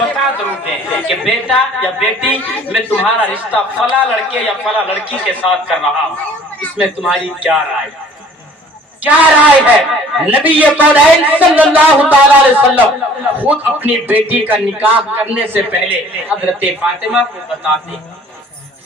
बता जरूर दें कि बेटा या बेटी, मैं तुम्हारा रिश्ता फला लड़के या फला लड़की के साथ कर रहा हूँ, इसमें तुम्हारी क्या राय है। नबी कौनैन सल्लल्लाहु तआला अलैहि वसल्लम खुद अपनी बेटी का निकाह करने से पहले हजरत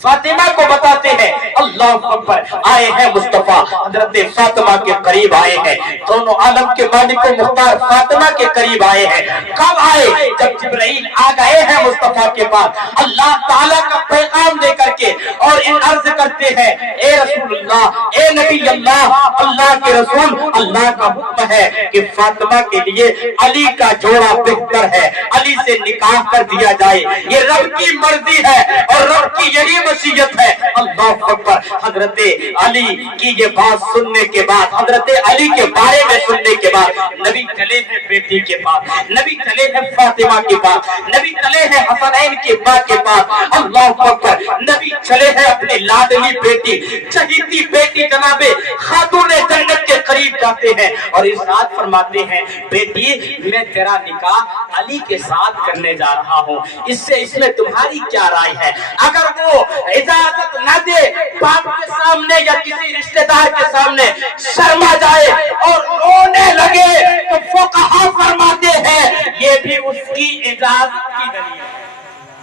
फातिमा को बताते हैं, अल्लाह अकबर, आए हैं मुस्तफा हजरत फातिमा के करीब आए हैं, दोनों आलम के मालिक को मुख्तार फातिमा के करीब आए हैं। कब आए? जब जिब्राइल आ गए हैं मुस्तफा के पास अल्लाह ताला का पैगाम दे करके, और इन अर्ज करते हैं, ए रसूलुल्लाह, ए नबी अल्लाह, अल्लाह के रसूल, अल्लाह का हुक्म है कि फातिमा के लिए अली का जोड़ा बेहतर है, अली से निकाह कर दिया जाए, ये रब की मर्जी है और रब की यही वसीयत है। अल्लाह अकबर। हजरत अली की ये बात सुनने के बाद, हजरत अली के बारे में सुनने के बाद नबी चले हैं बेटी के पास, नबी चले हैं फातिमा के पास, नबी चले हैं हसनैन की माँ के पास। अल्लाह अकबर। नबी चले हैं अपनी लाडली बेटी, चहीती बेटी जनाबे खातून जन्नत के करीब जाते हैं और इरशाद फरमाते हैं, बेटी मैं तेरा निकाह अली के साथ करने जा रहा हूँ, इसमें तुम्हारी क्या राय है। अगर वो इजाजत न दे, बाप के सामने या किसी रिश्तेदार के सामने शर्मा जाए और रोने लगे, तो फुक़हा फरमाते हैं ये भी उसकी इजाजत की दलील है,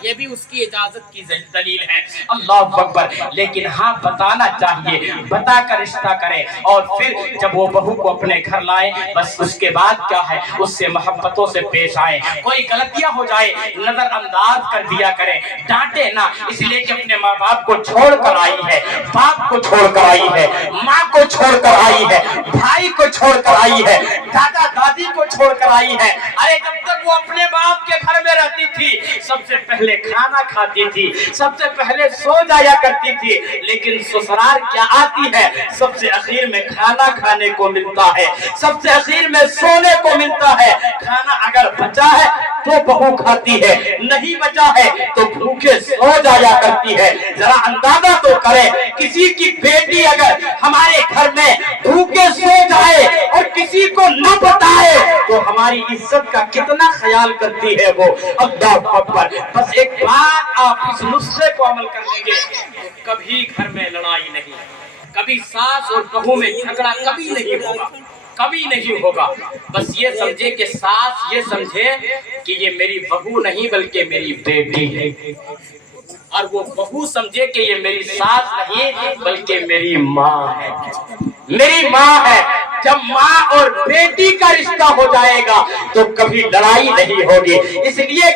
ये भी उसकी इजाजत की दलील है। अल्लाह अकबर। लेकिन हाँ, बताना चाहिए, बता कर रिश्ता करें और फिर जब वो बहू को अपने घर लाए, बस उसके बाद क्या है, उससे मोहब्बतों से पेश आए, कोई गलतियां हो जाए नजरअंदाज कर दिया करें, डांटे ना, इसलिए कि अपने माँ बाप को छोड़ कर आई है, बाप को छोड़ कर आई है, माँ को छोड़ कर आई है, भाई को छोड़ कर आई है, दादा दादी को छोड़ कर आई है। अरे जब तक वो अपने बाप के घर में रहती थी, सबसे पहले खाना खाती थी, सबसे पहले सो जाया करती थी, लेकिन ससुराल क्या आती है, सबसे आखिर में खाना खाने को मिलता है, सबसे आखिर में सोने को मिलता है। खाना अगर बचा है तो बहू खाती है, नहीं बचा है तो भूखे सो जाया करती है। जरा अंदाजा तो करें, किसी की बेटी अगर हमारे घर में भूखे सो जाए और किसी को न बताए तो हमारी इज्जत का कितना ख्याल करती है वो। अल्लाह अकबर। बस एक बात, आप इस नुस्खे को अमल कर लेंगे तो कभी घर में लड़ाई नहीं, कभी सास और बहू में झगड़ा कभी नहीं होगा, कभी नहीं होगा। बस ये समझे कि सास ये समझे कि ये मेरी बहू नहीं बल्कि मेरी बेटी है, और वो बहू समझे कि ये मेरी सास नहीं बल्कि मेरी माँ है, मेरी माँ है। जब माँ और बेटी का रिश्ता हो जाएगा तो कभी लड़ाई नहीं होगी। इसलिए